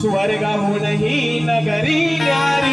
स्वर्गाहून ही नगरी न्यारी.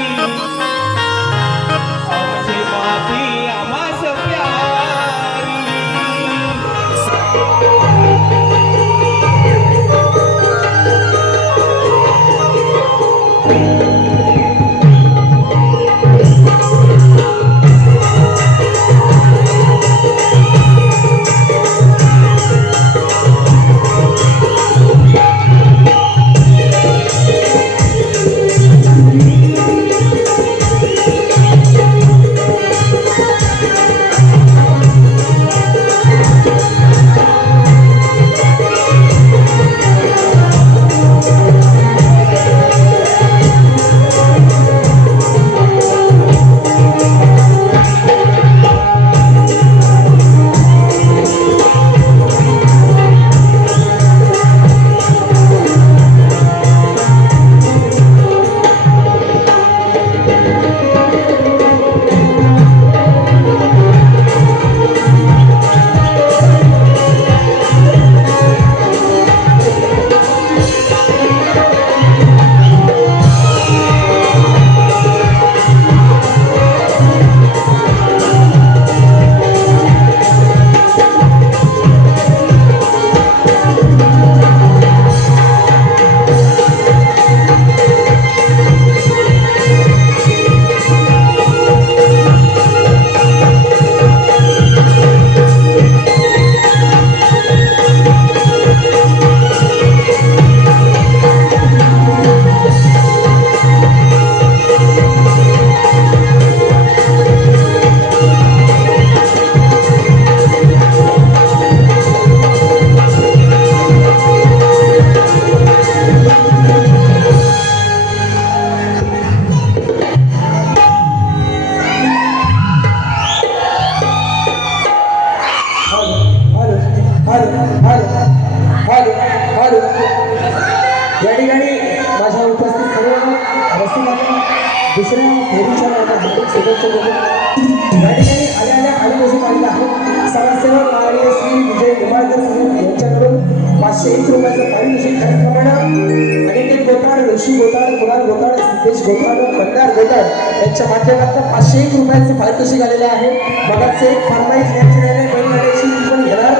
गोताड सिद्धेश गोताड मंदार यांच्या माध्यमातून पाचशे एक रुपयाचं पारितोषिक आलेलं आहे. मगाचे एक फरमाईश यांची राहिले बैलगाड्याची ती पण घेणार.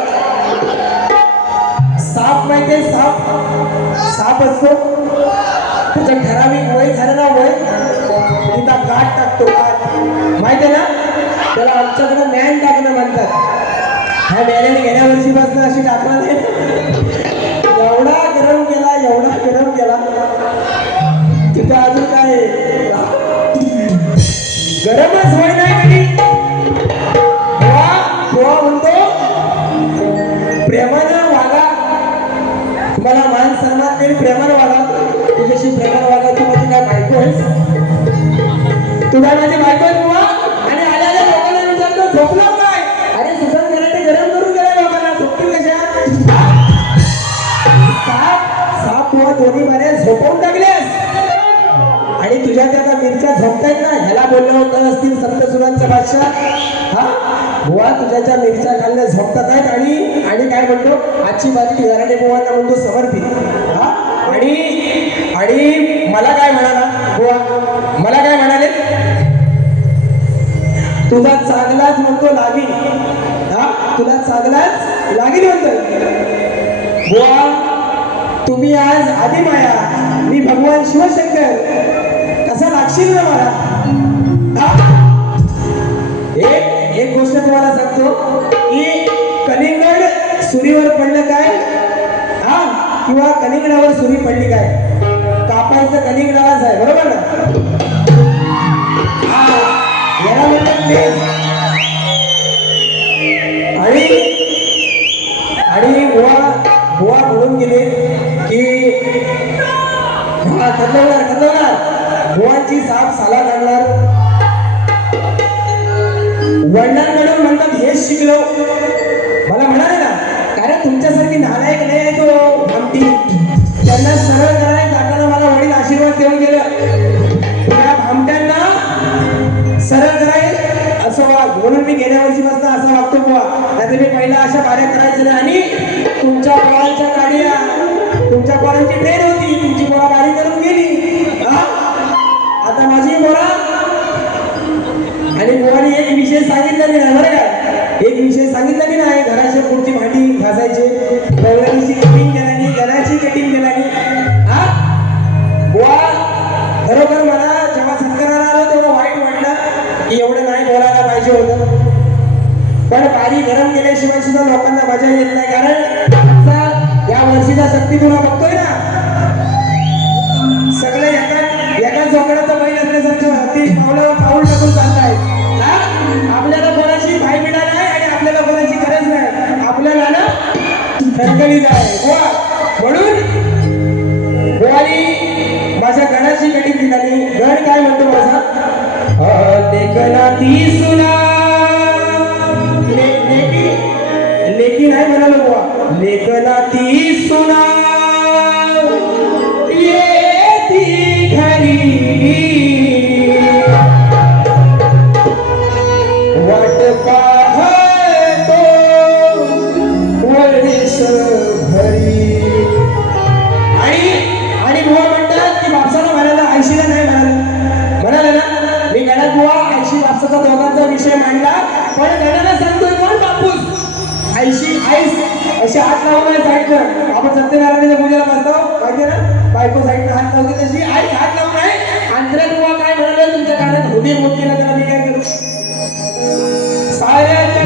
साप माहिती आहे साप. साप असतो. त्याचं ठराविक वय झालं ना वय. तिथं गाठ टाकतो गाठ. माहितीये ना? त्याला आमच्याकडे मॅन टाकणं म्हणतात. ह्या मॅनेने गेल्या वर्षीपासून अशी टाकणार नाही एवढा गरम केला एवढा गरम केला. तिथं अजून काय गरमच होय सप्तसुरांचा हा? बुवा तुझ्याच्या मिरच्या खाल्ल्या झोपतात आहेत आणि आणि काय म्हणतो? आजची बातमी घराणे बुवांना म्हणतो समर्पित. हा? आणि आणि मला काय म्हणाला? बुवा मला काय म्हणाले? तुझा चांगलाच म्हणतो लागील हा? तुला चांगलाच लागील म्हणतो बुवा तुम्ही आज आधी माया. मी भगवान शिवशंकर. कसा लागशील ना मला? तुम्हाला सांगतो की कलिंगड सुरीवर पडलं काय? हा? किंवा कलिंगडावर सुरी पडली काय? कापायचं कलिंगडालाच आहे बरोबर ना? याला म्हणतात तेच. आणि आणि बुवा बुवा बोलून गेले की हा ठरवणार ठरवणार बुवांची साप साला काढणार वडिलांकडून पण हेच शिकलो हो. मला म्हणाले ना कारण तुमच्यासारखी नालायक नाही तो आमटी. त्यांना सरळ नालायक जाताना मला वडील आशीर्वाद देऊन गेलं. त्या सरळ असं वाग म्हणून मी गेल्या वर्षीपासून असं वागतो मी पहिला अशा कार्य करायचं आणि तुमच्या पोरांच्या गाडीला तुमच्या पोरांची ट्रेन होती तुमची पोरा गाडी करून गेली. हा? आता माझी पोरा आणि पोराने एक विषय सांगितलं मी बरं पुढची भांडी घासायचे. रविवारीची कटिंग केल्याने गणाची कटिंग केल्याने हा? बुवा खरोखर मला जेव्हा सत्काराला आलं तेव्हा वाईट वाटलं की एवढं नाही बोलायला पाहिजे होत. पण पाणी गरम केल्याशिवाय सुद्धा लोकांना मजा येत नाही. कारण या वर्षीचा शक्ती पुन्हा पूर्वीच आहे म्हणून माझ्या गणाची गणित निघाली. गण काय म्हणतो माझा? ते गणाती पण जणांना सांगतोय पण बापूस. ऐशी ऐस अशी हात लावून आहे साईडनं. आपण सत्यनारायणाच्या पूजेला बसतो माहिती ना? बायको साईडनं हात लावली तशी. आई हात लावून आहे. अंतरात काय म्हणाले? तुमच्या कानात होती मोठी ना त्याला मी काय करू? साऱ्या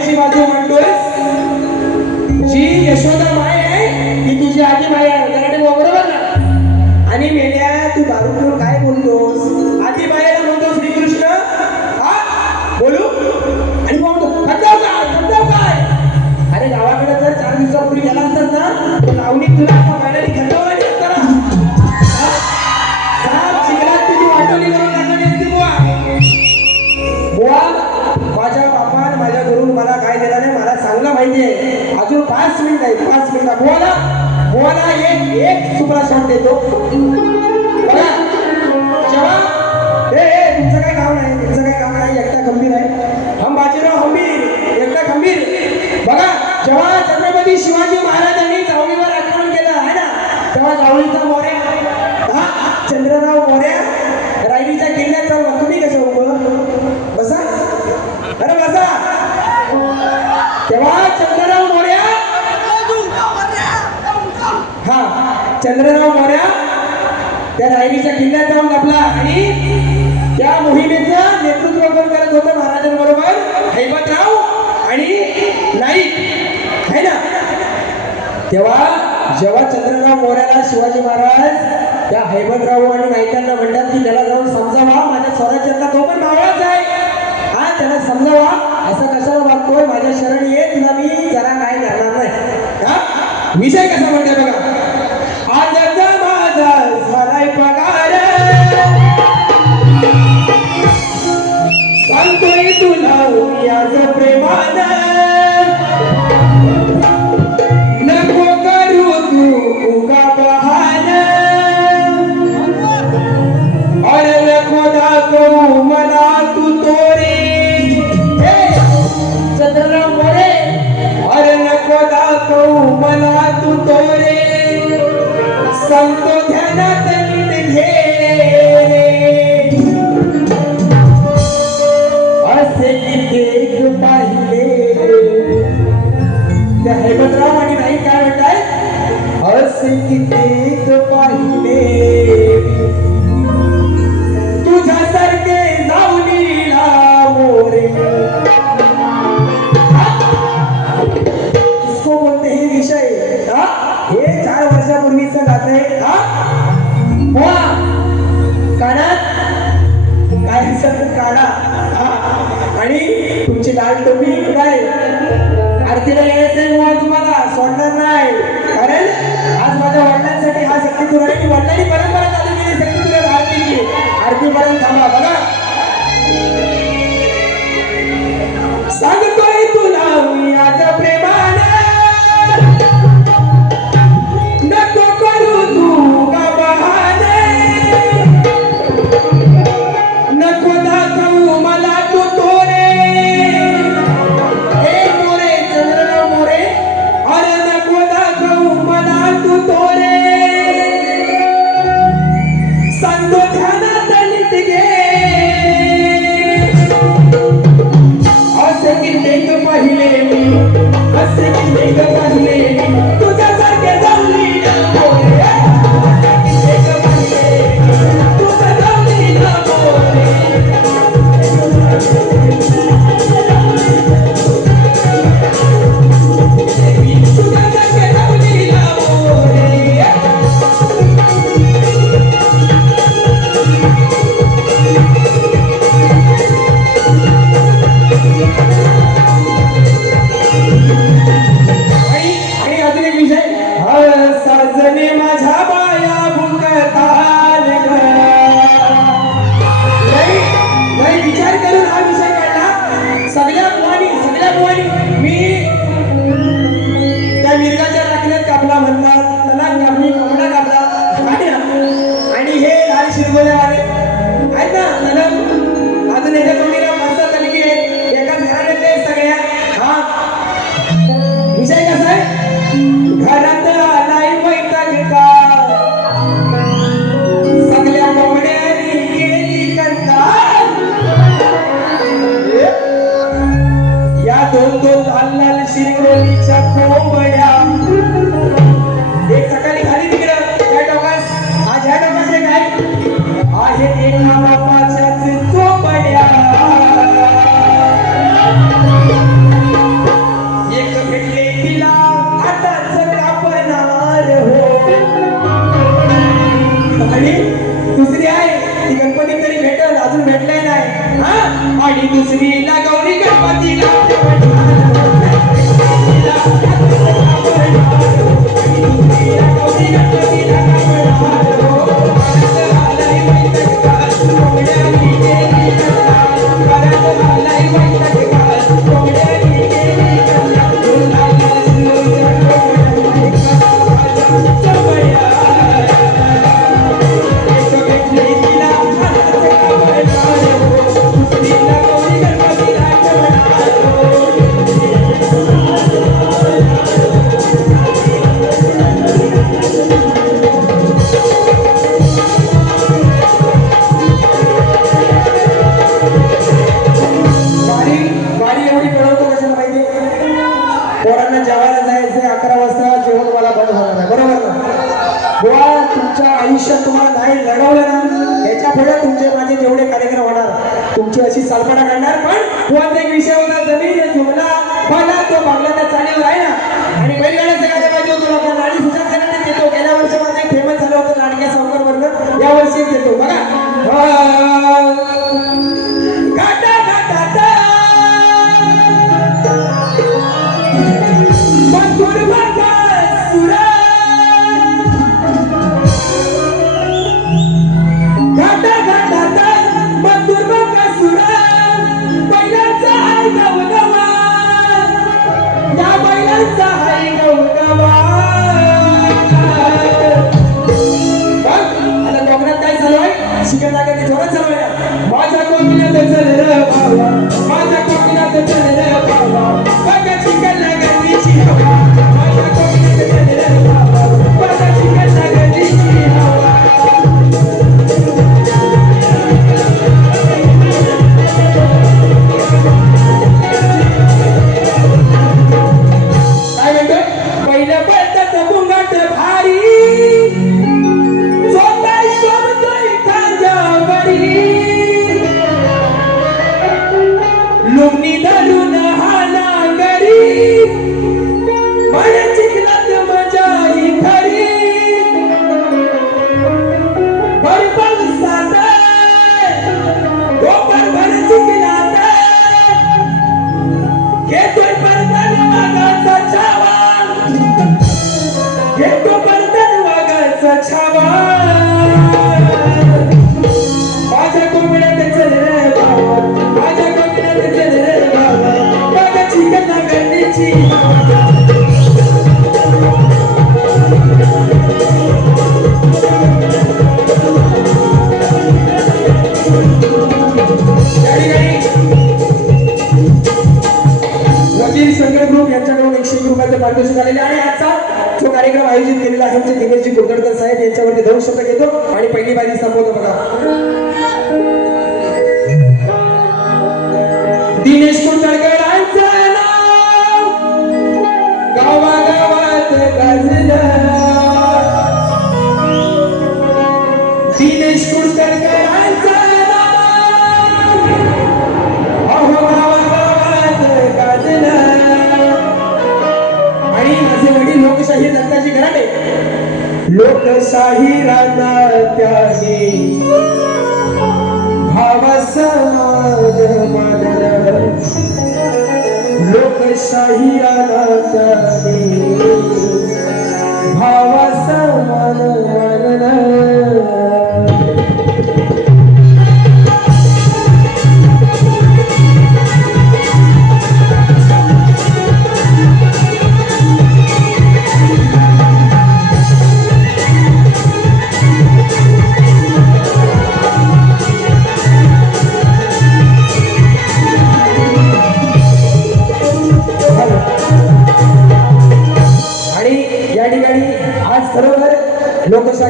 मायेची बाजू म्हणतोयस? जी यशोदा माय पाच मिनिट बोला बोला एक एक सुपरा शांत देतो बोला जेव्हा ए ए, तुमचं काय काम नाही तुमचं काय काम नाही एकटा खंबीर आहे हम बाजीराव हंबीर एकटा खंबीर बघा जेव्हा छत्रपती शिवाजी महाराजांनी जावळीवर आक्रमण केलं आहे ना तेव्हा जावळीचा मोऱ्या हा चंद्रराव मोऱ्या चंद्रराव मोऱ्या त्या रायरीच्या किल्ल्यात जाऊन लपला आणि त्या मोहिमेचं नेतृत्व पण करत होतं महाराजांबरोबर. हैबतराव आणि नाईक. है ना? तेव्हा जेव्हा चंद्रराव मोऱ्याला शिवाजी महाराज त्या हैबतराव आणि नाईकांना म्हणतात की त्याला जाऊन समजावा माझ्या स्वराज्यातला तो पण मावळाच आहे. हा त्याला समजावा. असं कशाला वागतोय? माझ्या शरण ये तुला मी जरा काय करणार नाही. हा? विषय कसा म्हणते बघा. আছে आरतीला यायचंय बुवा तुम्हाला सोडणार नाही. कारण आज माझ्या वडिलांसाठी हा शक्ती वडिलांनी परंपरा चालू केली शक्ती तुरा आरतीची आरतीपर्यंत थांबा बघा. कोंबड्या 잡아 लोकशाही रत्नाची घराणे लोकशाही रत्नात्याने भावसमाज मानर लोकशाही रत्नात्याने भावसमान मानर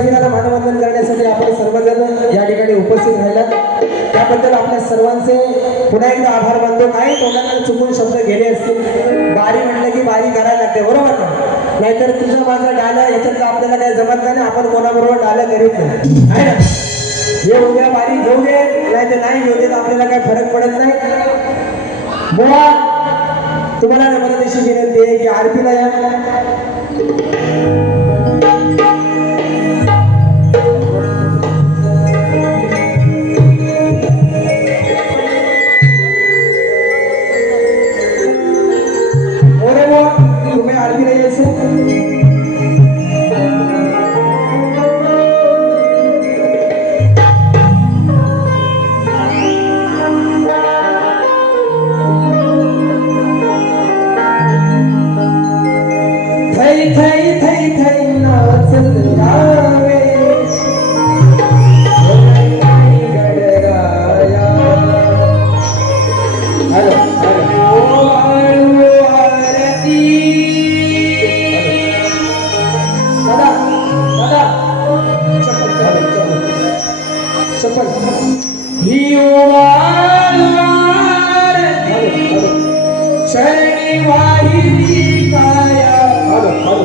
शाहिराला मानवंदन करण्यासाठी आपण सर्वजण या ठिकाणी उपस्थित राहिलात. त्याबद्दल आपल्या सर्वांचे पुन्हा एकदा आभार मानतो. काही कोणाला चुकून शब्द गेले असतील. बारी म्हटलं की बारी करायला लागते बरोबर ना नाहीतर तुझं माझं डालं याच्यात आपल्याला काही जमत नाही आपण कोणाबरोबर डालं करीत नाही ना? हे उद्या बारी घेऊ दे नाही ते नाही घेऊ देत आपल्याला काही फरक पडत नाही. तुम्हाला नम्रतेशी विनंती आहे की आरतीला या. शरणी वाहिली काया हॅलो